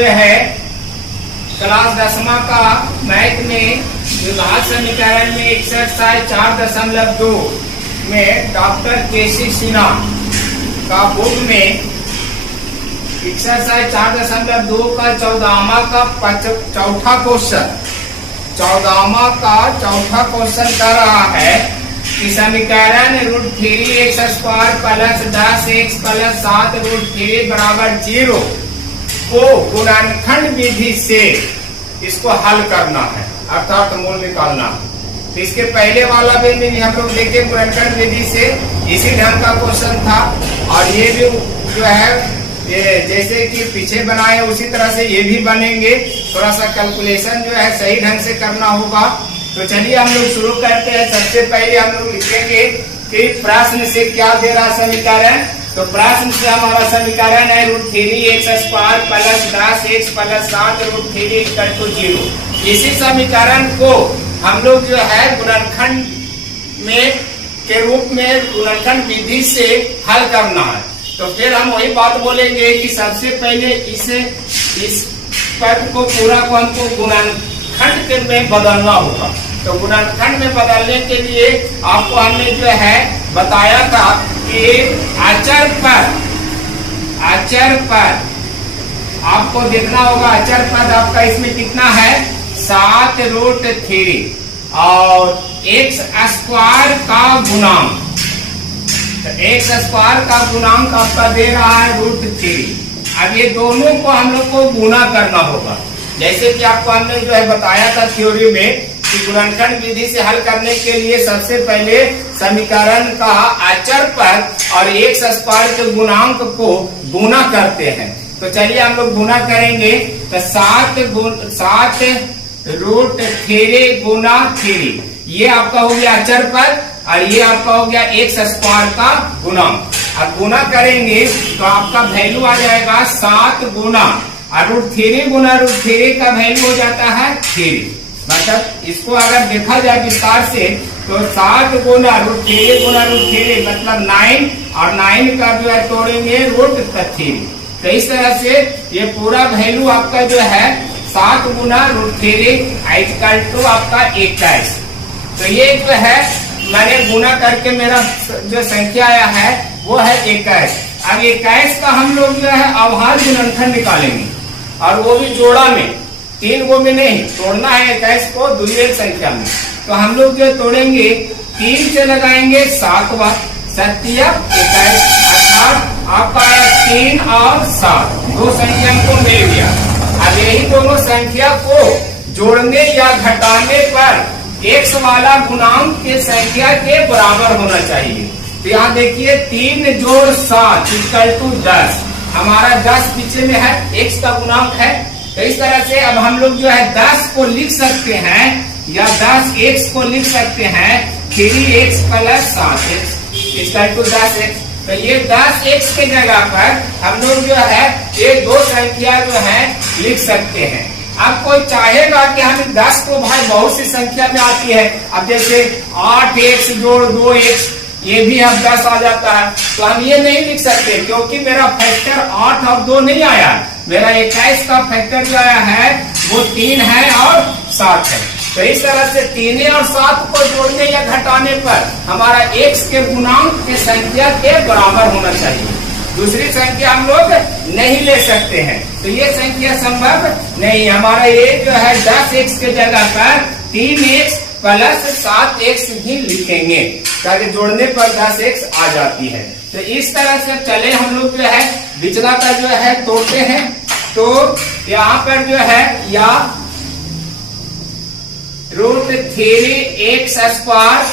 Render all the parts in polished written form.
जो है क्लास 10वीं का मैथ में विभाग समीकरण में एक्सरसाइज 4.2 में डॉक्टर केसी सिन्हा का बुक में एक्सरसाइज 4.2 का 14वां का चौथा क्वेश्चन कर रहा है कि समीकरण √3x² प्लस 10x प्लस 7 √3 बराबर 0 को गुणनखंड विधि से इसको हल करना है, अर्थात मूल निकालना है। तो इसके पहले वाला भी हम लोग देखे गुणनखंड विधि से इसी ढंग का क्वेश्चन था, और ये भी जो है ये जैसे कि पीछे बनाए उसी तरह से ये भी बनेंगे। थोड़ा सा कैलकुलेशन जो है सही ढंग से करना होगा। तो चलिए हम लोग शुरू करते हैं। सबसे पहले हम लोग लिखेंगे कि प्रश्न से क्या दे रहा समीकरण। तो प्रश्न से हमारा समीकरण है √3x² प्लस 10x प्लस 7 √3 = 0। इसी समीकरण को हम लोग जो है गुणनखंड में के रूप में गुणनखंड विधि से हल करना है। तो फिर हम वही बात बोलेंगे कि सबसे पहले इस पद को पूरा को हमको गुणनखंड में बदलना होगा। तो गुणनखंड में बदलने के लिए आपको हमने जो है बताया था कि अचर पर आपको देखना होगा। अचर पद आपका इसमें कितना है 7 √3 और x² का गुणांक, तो x² का गुणांक आपका दे रहा है √3। अब ये दोनों को हम लोग को गुणा करना होगा। जैसे कि आपको हमने जो है बताया था थ्योरी में कि गुणनखंड विधि से हल करने के लिए सबसे पहले समीकरण का अचर पद और x² के गुणांक को गुणा करते हैं। तो चलिए हम लोग गुणा करेंगे। तो 7 √3 गुना 3, ये आपका हो गया अचर पद और ये आपका हो गया x² का गुणांक। अब गुना करेंगे तो आपका वैल्यू आ जाएगा 7 गुना √3 गुना √3 का वैल्यू हो जाता है 3। मतलब इसको अगर देखा जाए विस्तार से तो 7 गुना √3 गुना √3 मतलब 9 और 9 का जो है तोड़ेंगे √3। तो इस तरह से ये पूरा वैल्यू आपका जो है 7 गुना √3 = आपका 21। तो ये जो है मैंने गुना करके मेरा जो संख्या आया है वो है 21। अब 21 का हम लोग जो है अवहार्य गुणनखंड निकालेंगे, और वो भी जोड़ा में, 3 गो में नहीं, तोड़ना है 21 को द्विघात संख्या में। तो हम लोग जो तोड़ेंगे 3 से लगाएंगे 7 बार 7 × 21, अर्थात आपका 3 और 7 दो संख्या को मिल गया। अब यही दोनों संख्या को जोड़ने या घटाने पर x वाला गुणांक के संख्या के बराबर होना चाहिए। तो यहाँ देखिए 3 + 7 = 10। हमारा 10 पीछे में है, x का गुणांक है। तो इस तरह से अब हम लोग जो है 10 को लिख सकते हैं या 10x को लिख सकते हैं 3x प्लस 7x = 10x। तो ये 10x के जगह पर हम लोग जो है ये दो संख्या जो है लिख सकते हैं। अब कोई चाहेगा कि हम 10 को भाई बहुत सी संख्या में आती है, अब जैसे 8x + 2x ये भी अब 10 आ जाता है, तो हम ये नहीं लिख सकते क्योंकि मेरा फैक्टर 8 और 2 नहीं आया। मेरा 21 का फैक्टर जो आया है वो 3 है और 7 है। तो इस तरह से 3 और 7 को जोड़ने या घटाने पर हमारा x के गुणांक के संख्या के बराबर होना चाहिए। दूसरी संख्या हम लोग नहीं ले सकते हैं, तो ये संख्या संभव नहीं। हमारा ये जो है 10x के जगह पर 3x प्लस 7x भी लिखेंगे, ताकि जोड़ने पर 10x आ जाती है। तो इस तरह से चले हम लोग जो है बिचला का जो है तोड़ते हैं। तो यहाँ पर जो है या √3x²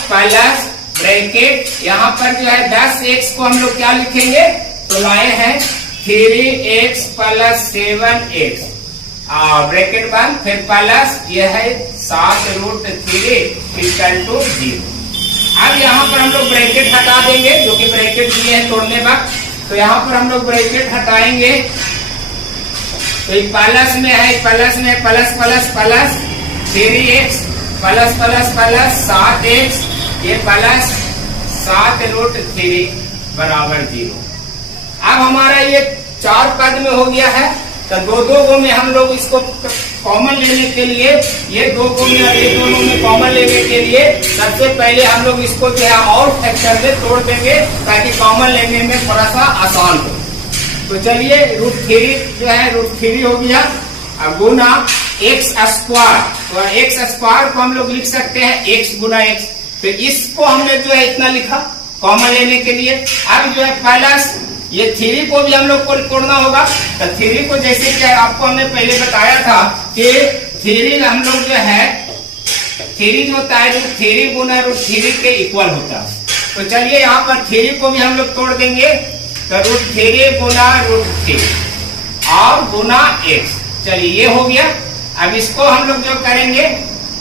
प्लस ब्रैकेट यहाँ पर जो है 10x को हम लोग क्या लिखेंगे, तो लाए हैं 3x प्लस 7x ब्रैकेट बंद, फिर प्लस यह है 7 √3 = 0। अब यहाँ पर हम लोग ब्रैकेट हटा देंगे, जो कि ब्रैकेट दिए हैं तोड़ने वक्त। तो यहाँ पर हम लोग ब्रैकेट हटाएंगे तो एक प्लस में है, प्लस में plus plus plus 3x plus plus plus 7x, ये प्लस 7 √3 बराबर 0। अब हमारा ये 4 पद में हो गया है। तो दो दो गो में हम लोग इसको कॉमन लेने के लिए, ये दो गो में और ये दोनों में कॉमन लेने के लिए सबसे पहले हम लोग इसको जो है और फैक्टर में तोड़ देंगे ताकि कॉमन लेने में थोड़ा सा आसान हो। तो चलिए √3 जो है √3 हो गया गुना x स्क्वायर। तो x स्क्वायर को हम लोग लिख सकते हैं x गुना x। तो इसको हमने जो है इतना लिखा कॉमन लेने के लिए। अब जो है प्लस ये 3 को भी हम लोग को तोड़ना होगा। तो 3 को जैसे कि आपको हमने पहले बताया था कि 3 हम लोग जो है 3 जो होता है √3 गुना √3 के इक्वल होता है। तो चलिए यहाँ पर 3 को भी हम लोग तोड़ देंगे। तो √3 गुना √3 और गुना x। चलिए ये हो गया। अब इसको हम लोग जो करेंगे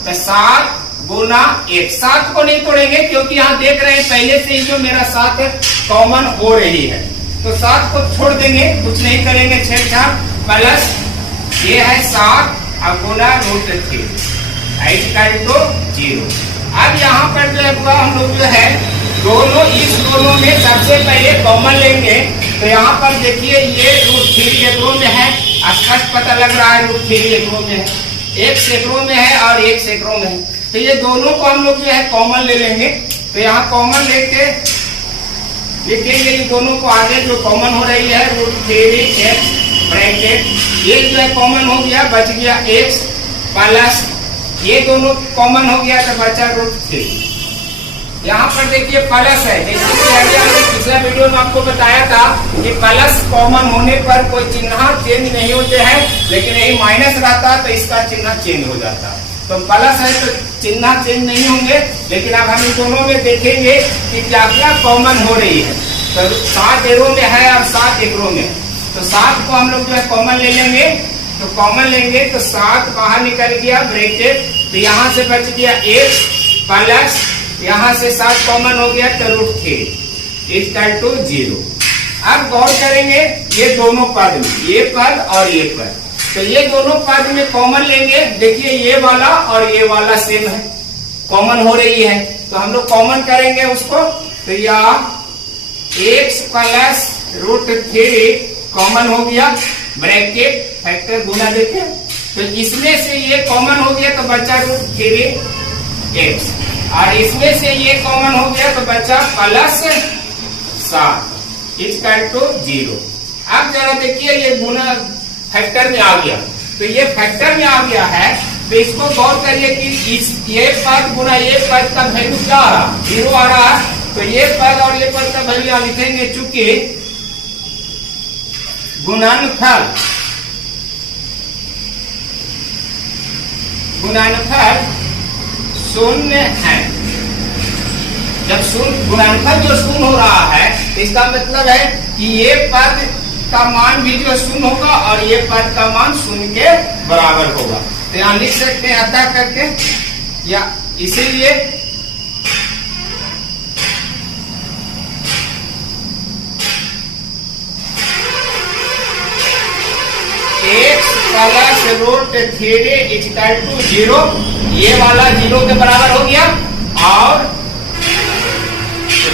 तो 7 गुना x। 7 को नहीं तोड़ेंगे क्योंकि यहाँ देख रहे हैं पहले से ही जो मेरा 7 कॉमन हो रही है। तो 7 को छोड़ देंगे, कुछ नहीं करेंगे छेड़छाड़। प्लस ये है 7 और गुना √3 इक्वल टू 0। अब यहाँ पर जो है हम लोग जो है इस दोनों में सबसे पहले कॉमन लेंगे। तो यहाँ पर देखिए ये √3 एकड़ों में है, स्पष्ट पता लग रहा है √3 एकड़ों में है, एक सैकड़ों में है और एक सैकड़ों में है। तो ये दोनों को हम लोग जो है कॉमन ले लेंगे। तो यहाँ कॉमन लेके लिखेंगे इन दोनों को आगे जो कॉमन हो रही है √3x ब्रैकेट, ये जो है कॉमन हो गया, बच गया x प्लस ये दोनों कॉमन हो गया तो बचा √3। यहाँ पर देखिए प्लस है, जैसे कि अभी हमने पिछला वीडियो में आपको बताया था कि प्लस कॉमन होने पर कोई चिन्ह चेंज नहीं होते हैं, लेकिन यही माइनस रहता तो इसका चिन्ह चेंज हो जाता। तो प्लस है तो चिन्ह चेंज नहीं होंगे, लेकिन अब हम इन दोनों में देखेंगे कि क्या क्या कॉमन हो रही है। तो 7 एरो में है और 7 एकड़ों में। तो 7 को हम लोग जो है कॉमन ले लेंगे। तो कॉमन लेंगे तो 7 बाहर निकल गया ब्रैकेट, तो यहाँ से बच गया x प्लस यहाँ से 7 कॉमन हो गया तो √3 इक्वल टू 0। अब गौर करेंगे ये दोनों पद में, ये पद और ये पद। तो ये दोनों पद में कॉमन लेंगे। देखिए ये वाला और ये वाला सेम है, कॉमन हो रही है। तो हम लोग कॉमन करेंगे उसको। तो यह x प्लस √3 कॉमन हो गया ब्रैकेट फैक्टर गुना देते। तो इसमें से ये कॉमन हो गया तो बचा √3x और इसमें से ये कॉमन हो गया तो बचा प्लस 7 इक्वल टू 0। अब जरा देखिए ये गुना फैक्टर में आ गया। तो ये फैक्टर में आ गया है, तो इसको गौर करिए कि ये पद गुना ये पद का वैल्यू क्या आ रहा, 0 आ रहा है। तो ये पद और ये पद का वैल्यू लिखेंगे, चूंकि गुणनफल शून्य है। जब शून्य गुणनफल जो शून्य हो रहा है, इसका मतलब है कि ये पद का मान भी जो शून्य होगा और ये पद का मान शून्य के बराबर होगा। तो यहाँ लिख सकते हैं अतः करके, या इसीलिए x प्लस √3 इक्वल टू 0। ये वाला 0 के बराबर हो गया और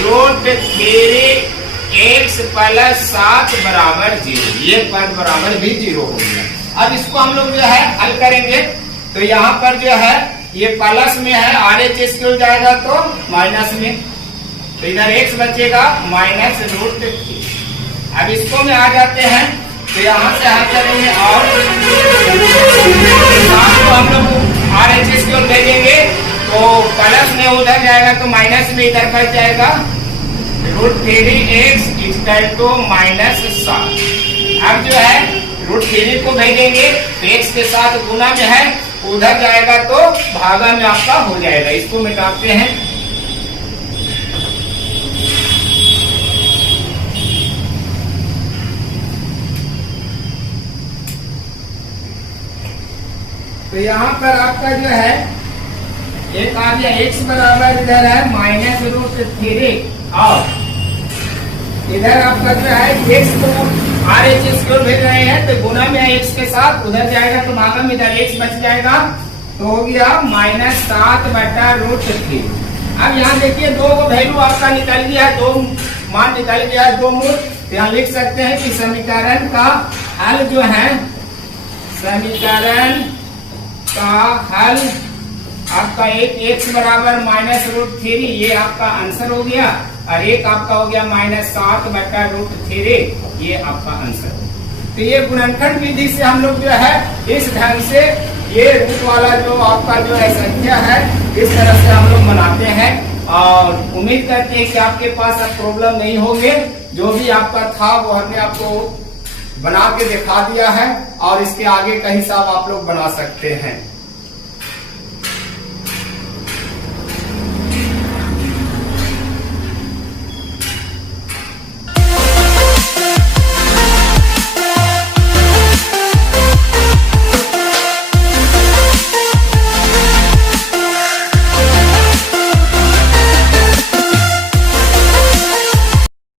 √3x प्लस 7 बराबर 0, ये पद बराबर भी 0 हो गया। अब इसको हम लोग जो है हल करेंगे। तो यहाँ पर जो है ये प्लस में है, RHS क्यों जाएगा तो माइनस में, तो इधर x बचेगा माइनस √3। अब इसको में आ जाते हैं तो यहाँ से हल करेंगे और 7 को हम लोग RHS क्यों भेजेंगे तो प्लस में उधर जाएगा तो माइनस में इधर बच जाएगा √3x इक्वल टू -7। अब जो है √3 को भेजेंगे तो x के साथ गुना में है, उधर जाएगा तो भागा में आपका हो जाएगा। इसको मिटाते हैं। तो यहाँ पर आपका जो है एक आ गया x बराबर इधर है -√3 और इधर आपका जो है x को RHS को भेज रहे हैं तो गुना में है x के साथ, उधर जाएगा तो भागा में इधर x बच जाएगा तो हो गया -7/√3। अब यहाँ देखिए दो वैल्यू आपका निकल गया है, 2 मान निकल गया है, 2 मूल। यहाँ लिख सकते हैं कि समीकरण का हल जो है समीकरण का हल आपका एक x बराबर -√3, ये आपका आंसर हो गया, और एक आपका हो गया -7/√3, ये आपका आंसर। तो ये गुणनखंड विधि से हम लोग जो है इस ढंग से ये रूट वाला जो आपका जो है संख्या है, इस तरह से हम लोग बनाते हैं। और उम्मीद करते हैं कि आपके पास अब प्रॉब्लम नहीं होगी। जो भी आपका था वो हमने आपको बना के दिखा दिया है, और इसके आगे का हिसाब आप लोग बना सकते हैं।